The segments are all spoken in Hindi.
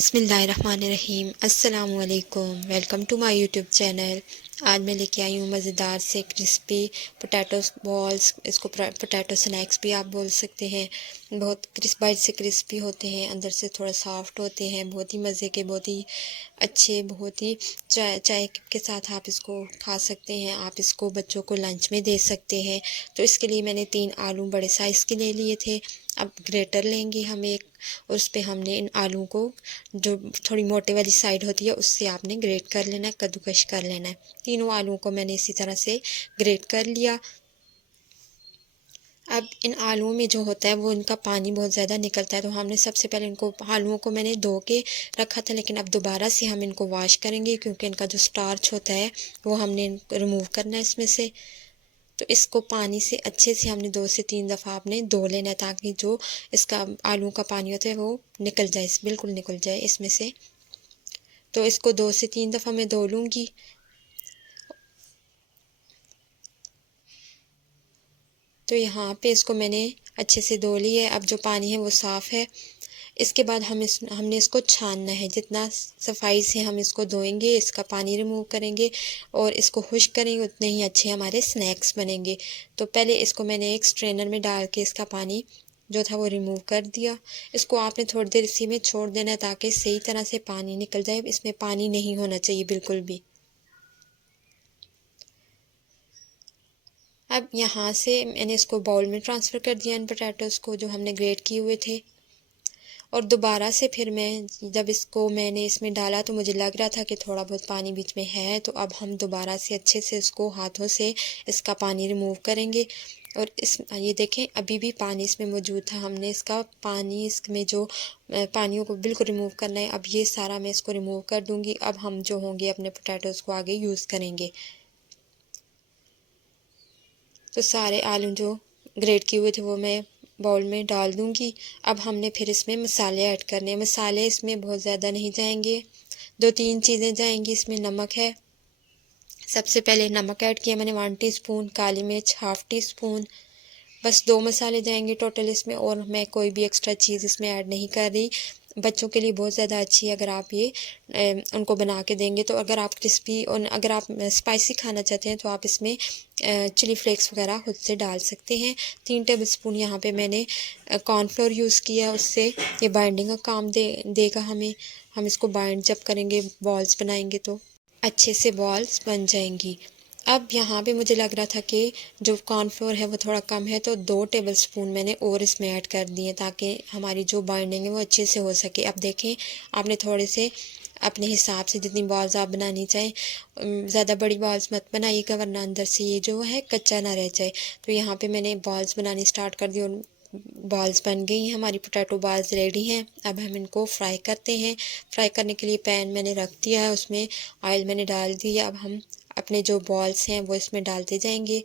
बिस्मिल्लाहिर्रहमानिर्रहीम अस्सलामुअलैकुम। Welcome to my YouTube channel. आज मैं लेके आई हूँ मज़ेदार से क्रिस्पी पोटैटो बॉल्स। इसको पोटैटो स्नैक्स भी आप बोल सकते हैं। बहुत बाहर से क्रिस्पी होते हैं, अंदर से थोड़ा सॉफ्ट होते हैं। बहुत ही मज़े के, बहुत ही अच्छे, बहुत ही चाय चाय के साथ आप इसको खा सकते हैं। आप इसको बच्चों को लंच में दे सकते हैं। तो इसके लिए मैंने 3 आलू बड़े साइज़ के ले लिए थे। अब ग्रेटर लेंगे हम एक, उस पे हमने इन आलू को, जो थोड़ी मोटे वाली साइड होती है उससे आपने ग्रेट कर लेना है, कद्दूकश कर लेना है। तीनों आलूओं को मैंने इसी तरह से ग्रेट कर लिया। अब इन आलूओं में जो होता है वो इनका पानी बहुत ज़्यादा निकलता है, तो हमने सबसे पहले इनको आलूओं को मैंने धो के रखा था, लेकिन अब दोबारा से हम इनको वॉश करेंगे क्योंकि इनका जो स्टार्च होता है वो हमने रिमूव करना है इसमें से। तो इसको पानी से अच्छे से हमने 2 से 3 दफ़ा आपने धो लेना है, ताकि जो इसका आलू का पानी होता है वो निकल जाए, बिल्कुल निकल जाए इसमें से। तो इसको 2 से 3 दफ़ा मैं धो लूँगी। तो यहाँ पे इसको मैंने अच्छे से धो लिया है। अब जो पानी है वो साफ़ है। इसके बाद हमने इसको छानना है। जितना सफाई से हम इसको धोएंगे, इसका पानी रिमूव करेंगे और इसको खुश्क करेंगे, उतने ही अच्छे हमारे स्नैक्स बनेंगे। तो पहले इसको मैंने एक स्ट्रेनर में डाल के इसका पानी जो था वो रिमूव कर दिया। इसको आपने थोड़ी देर इसी में छोड़ देना है ताकि सही तरह से पानी निकल जाए। इसमें पानी नहीं होना चाहिए बिल्कुल भी। अब यहाँ से मैंने इसको बाउल में ट्रांसफ़र कर दिया इन पोटैटोज़ को जो हमने ग्रेट किए हुए थे। और दोबारा से फिर मैं जब इसको मैंने इसमें डाला तो मुझे लग रहा था कि थोड़ा बहुत पानी बीच में है, तो अब हम दोबारा से अच्छे से इसको हाथों से इसका पानी रिमूव करेंगे। और ये देखें, अभी भी पानी इसमें मौजूद था। हमने इसका पानी, इसमें जो पानियों को बिल्कुल रिमूव करना है। अब ये सारा मैं इसको रिमूव कर दूँगी। अब हम जो होंगे अपने पोटैटोज़ को आगे यूज़ करेंगे। तो सारे आलू जो ग्रेट किए हुए थे वो मैं बाउल में डाल दूँगी। अब हमने फिर इसमें मसाले ऐड करने हैं। मसाले इसमें बहुत ज़्यादा नहीं जाएंगे, 2-3 चीज़ें जाएंगी। इसमें नमक है, सबसे पहले नमक ऐड किया मैंने 1 टीस्पून, काली मिर्च ½ टीस्पून। बस 2 मसाले जाएंगे टोटल इसमें, और मैं कोई भी एक्स्ट्रा चीज़ इसमें ऐड नहीं कर रही। बच्चों के लिए बहुत ज़्यादा अच्छी है अगर आप ये उनको बना के देंगे। तो अगर आप क्रिस्पी और अगर आप स्पाइसी खाना चाहते हैं तो आप इसमें चिली फ्लेक्स वगैरह खुद से डाल सकते हैं। 3 टेबलस्पून यहाँ पे मैंने कॉर्नफ्लोर यूज़ किया, उससे ये बाइंडिंग का काम देगा हमें। हम इसको बाइंड जब करेंगे, बॉल्स बनाएंगे तो अच्छे से बॉल्स बन जाएंगी। अब यहाँ पे मुझे लग रहा था कि जो कॉर्नफ्लोर है वो थोड़ा कम है, तो 2 टेबलस्पून मैंने और इसमें ऐड कर दिए ताकि हमारी जो बाइंडिंग है वो अच्छे से हो सके। अब देखें, आपने थोड़े से अपने हिसाब से जितनी बॉल्स आप बनानी चाहें, ज़्यादा बड़ी बॉल्स मत बनाइएगा वरना अंदर से ये जो है कच्चा ना रह जाए। तो यहाँ पे मैंने बॉल्स बनानी स्टार्ट कर दी और बॉल्स बन गई हैं। हमारी पोटैटो बॉल्स रेडी हैं। अब हम इनको फ्राई करते हैं। फ्राई करने के लिए पैन मैंने रख दिया है, उसमें ऑयल मैंने डाल दिया। अब हम अपने जो बॉल्स हैं वो इसमें डालते जाएंगे।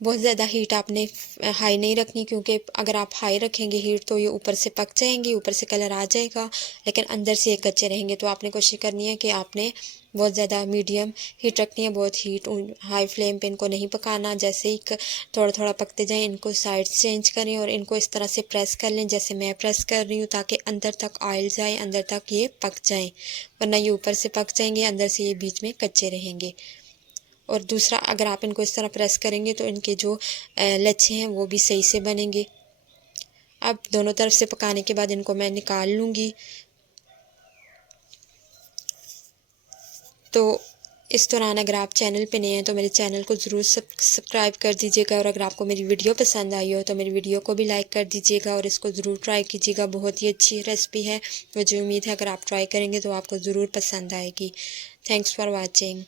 बहुत ज़्यादा हीट आपने हाई नहीं रखनी, क्योंकि अगर आप हाई रखेंगे हीट तो ये ऊपर से पक जाएंगी, ऊपर से कलर आ जाएगा, लेकिन अंदर से ये कच्चे रहेंगे। तो आपने कोशिश करनी है कि आपने बहुत ज़्यादा मीडियम हीट रखनी है, बहुत हीट हाई फ्लेम पे इनको नहीं पकाना। जैसे ही थोड़ा थोड़ा पकते जाएं, इनको साइड चेंज करें और इनको इस तरह से प्रेस कर लें जैसे मैं प्रेस कर रही हूँ, ताकि अंदर तक ऑयल जाए, अंदर तक ये पक जाएँ। वरना ये ऊपर से पक जाएंगे, अंदर से ये बीच में कच्चे रहेंगे। और दूसरा, अगर आप इनको इस तरह प्रेस करेंगे तो इनके जो लच्छे हैं वो भी सही से बनेंगे। अब दोनों तरफ से पकाने के बाद इनको मैं निकाल लूँगी। तो इस दौरान अगर आप चैनल पे नए हैं तो मेरे चैनल को ज़रूर सब्सक्राइब कर दीजिएगा, और अगर आपको मेरी वीडियो पसंद आई हो तो मेरी वीडियो को भी लाइक कर दीजिएगा और इसको ज़रूर ट्राई कीजिएगा। बहुत ही अच्छी रेसिपी है, मुझे उम्मीद है अगर आप ट्राई करेंगे तो आपको ज़रूर पसंद आएगी। Thanks for watching.